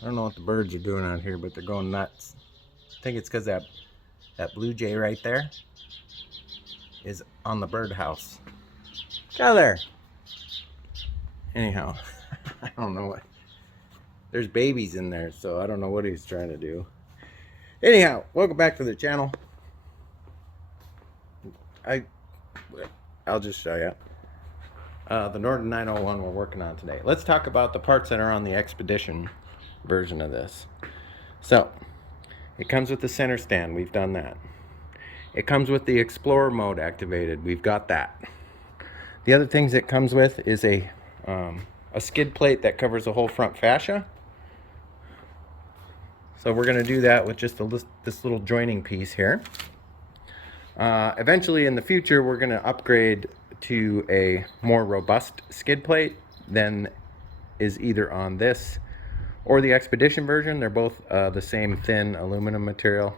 I don't know what the birds are doing out here, but they're going nuts. I think it's because that blue jay right there is on the birdhouse. Get out of there. Anyhow, I don't know what. There's babies in there, so I don't know what he's trying to do. Anyhow, welcome back to the channel. I'll just show you. The Norden 901 we're working on today. Let's talk about the parts that are on the Expedition version of this. So, it comes with the center stand. We've done that. It comes with the Explorer mode activated. We've got that. The other things it comes with is a skid plate that covers the whole front fascia. So we're going to do that with just this little joining piece here. Eventually in the future we're going to upgrade to a more robust skid plate than is either on this or the Expedition version. They're both the same thin aluminum material.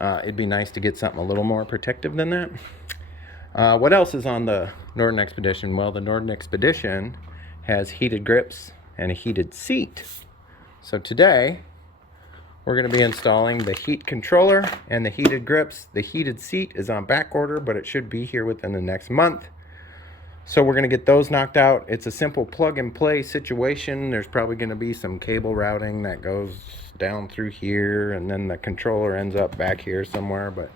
It'd be nice to get something a little more protective than that. What else is on the Norden Expedition? Well, the Norden Expedition has heated grips and a heated seat. So today we're going to be installing the heat controller and the heated grips. The heated seat is on back order, but it should be here within the next month. So we're going to get those knocked out. It's a simple plug and play situation. There's probably going to be some cable routing that goes down through here, and then the controller ends up back here somewhere. But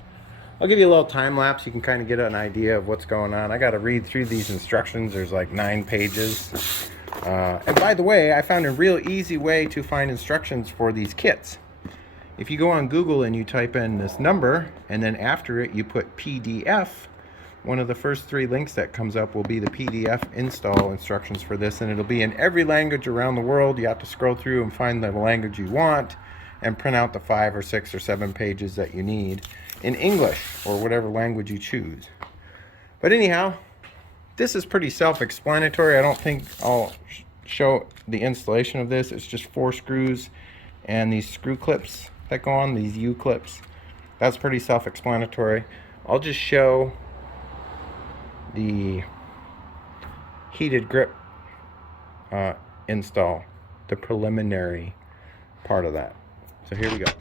I'll give you a little time lapse. You can kind of get an idea of what's going on. I got to read through these instructions. There's like 9 pages. And by the way, I found a real easy way to find instructions for these kits. If you go on Google and you type in this number, and then after it you put PDF, one of the first 3 links that comes up will be the PDF install instructions for this, and it'll be in every language around the world. You have to scroll through and find the language you want and print out the 5 or 6 or 7 pages that you need in English or whatever language you choose. But anyhow, this is pretty self-explanatory. I don't think I'll show the installation of this. It's just 4 screws and these screw clips that go on, these U clips. That's pretty self-explanatory. I'll just show the heated grip install, the preliminary part of that. So here we go.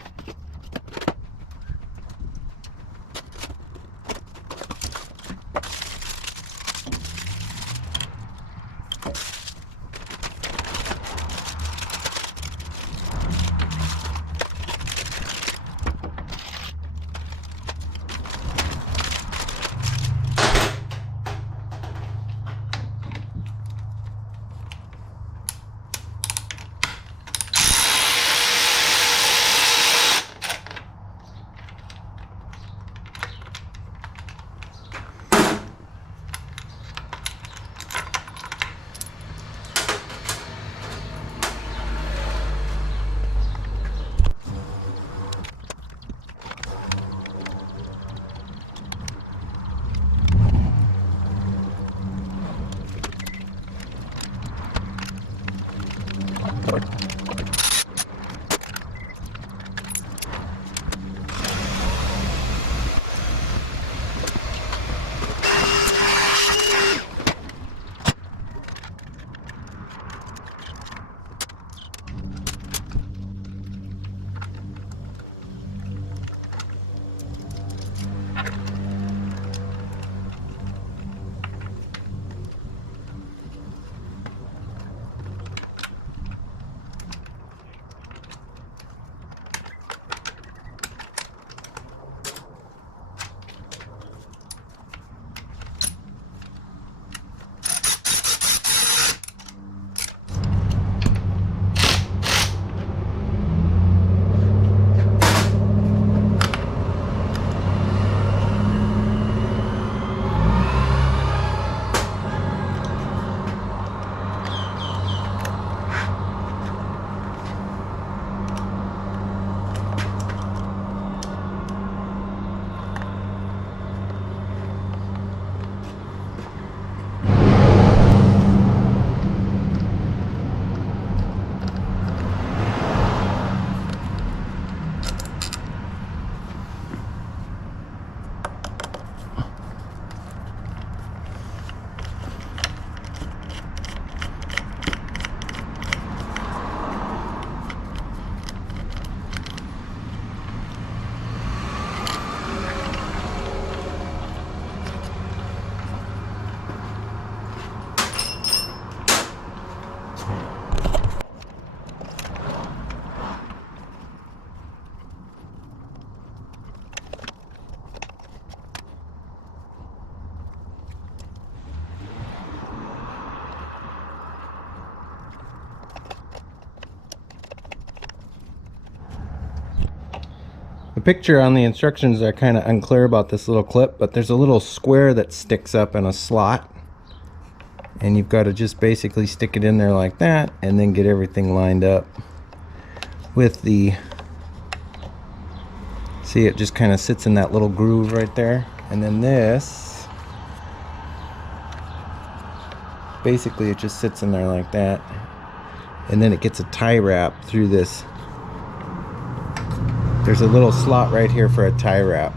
picture on the instructions are kind of unclear about this little clip, but there's a little square that sticks up in a slot, and you've got to just basically stick it in there like that and then get everything lined up with the, see, it just kind of sits in that little groove right there. And then this, basically it just sits in there like that, and then it gets a tie wrap through this. There's a little slot right here for a tie wrap.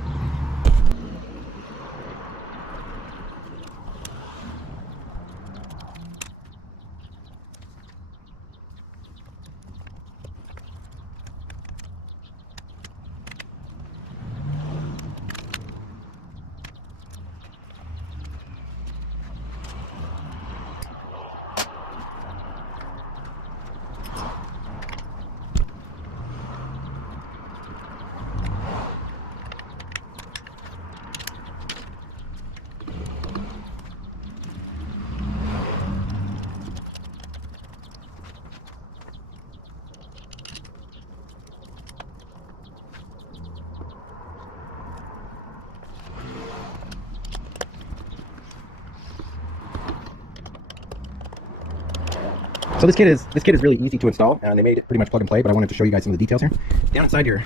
So this kit is really easy to install, and they made it pretty much plug and play, but I wanted to show you guys some of the details here. Down inside your,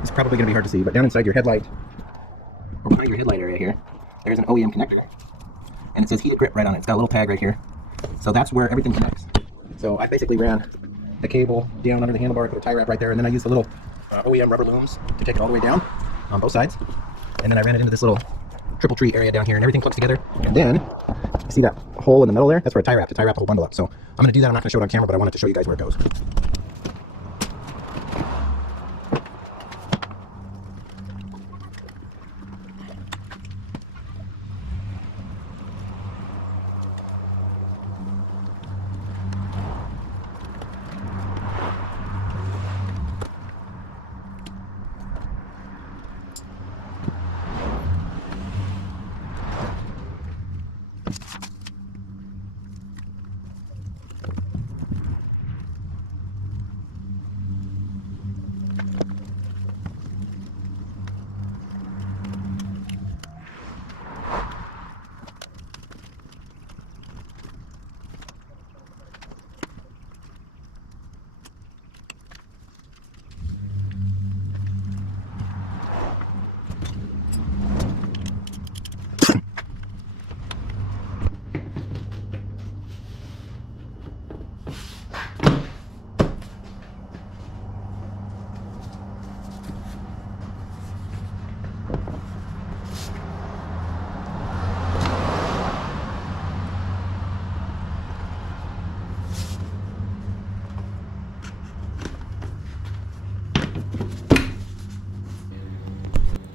it's probably going to be hard to see, but down inside your headlight, or behind your headlight area here, there's an OEM connector, and it says heated grip right on it. It's got a little tag right here. So that's where everything connects. So I basically ran the cable down under the handlebar, put a tie wrap right there, and then I used the little OEM rubber looms to take it all the way down on both sides. And then I ran it into this little triple tree area down here, and everything plugs together. And then, you see that hole in the middle there? That's where to tie wrap the whole bundle up. So I'm going to do that. I'm not going to show it on camera, but I wanted to show you guys where it goes.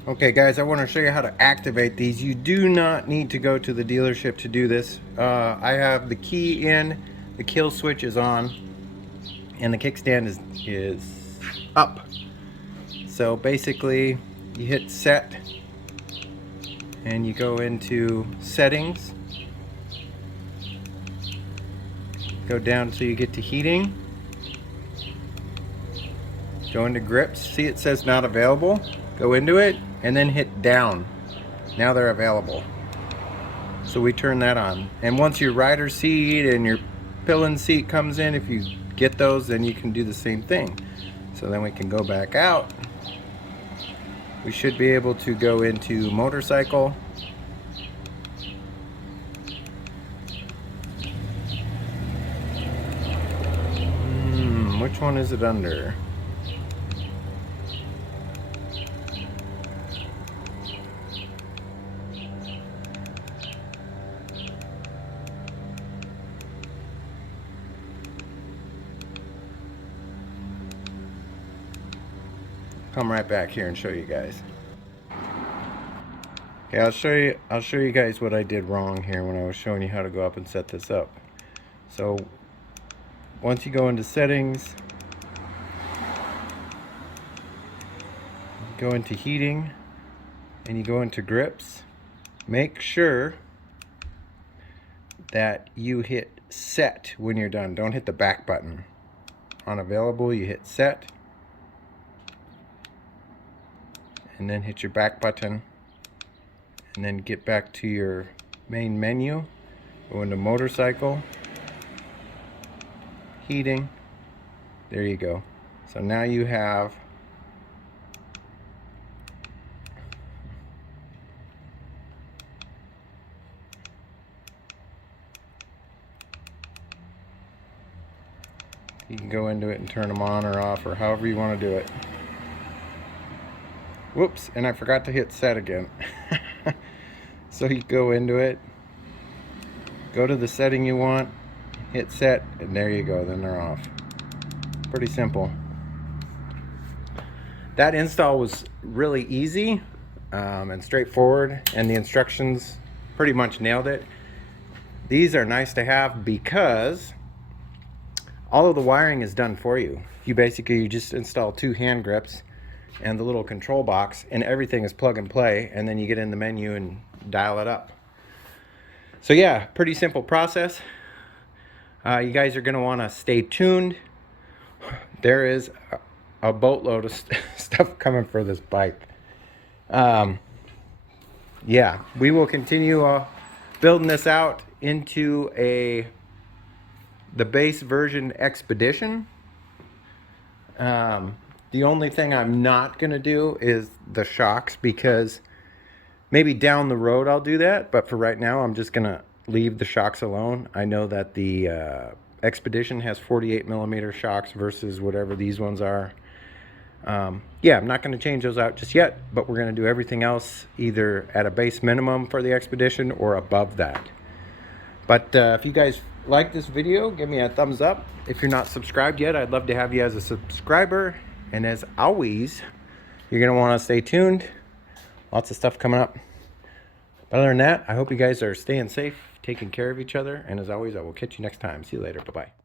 Okay guys, I want to show you how to activate these. You do not need to go to the dealership to do this. I have the key in, the kill switch is on, and the kickstand is up. So basically you hit set and you go into settings, go down till you get to heating, go into grips, see it says not available, go into it and then hit down. Now they're available. So we turn that on. And once your rider seat and your pillion seat comes in, if you get those, then you can do the same thing. So then we can go back out. We should be able to go into motorcycle. Which one is it under? Come right back here and show you guys. Okay, I'll show you guys what I did wrong here when I was showing you how to go up and set this up. So once you go into settings, go into heating, and you go into grips, make sure that you hit set when you're done. Don't hit the back button. On available, you hit set. and then hit your back button, and then get back to your main menu. Go into motorcycle, heating. There you go. So now you have you can go into it and turn them on or off or however you want to do it. Whoops, and I forgot to hit set again. So you go into it, go to the setting you want, hit set, and there you go, then they're off. Pretty simple. That install was really easy and straightforward, and the instructions pretty much nailed it. These are nice to have because all of the wiring is done for you. You just install 2 hand grips and the little control box, and everything is plug and play, and then you get in the menu and dial it up. So yeah, pretty simple process. You guys are going to want to stay tuned. There is a boatload of stuff coming for this bike. Yeah, we will continue building this out into the base version Expedition. The only thing I'm not going to do is the shocks, because maybe down the road I'll do that, but for right now I'm just going to leave the shocks alone. I know that the Expedition has 48mm shocks versus whatever these ones are. Yeah, I'm not going to change those out just yet, but we're going to do everything else either at a base minimum for the Expedition or above that. But if you guys like this video, give me a thumbs up. If you're not subscribed yet, I'd love to have you as a subscriber. And as always, you're going to want to stay tuned. Lots of stuff coming up. But other than that, I hope you guys are staying safe, taking care of each other. And as always, I will catch you next time. See you later. Bye-bye.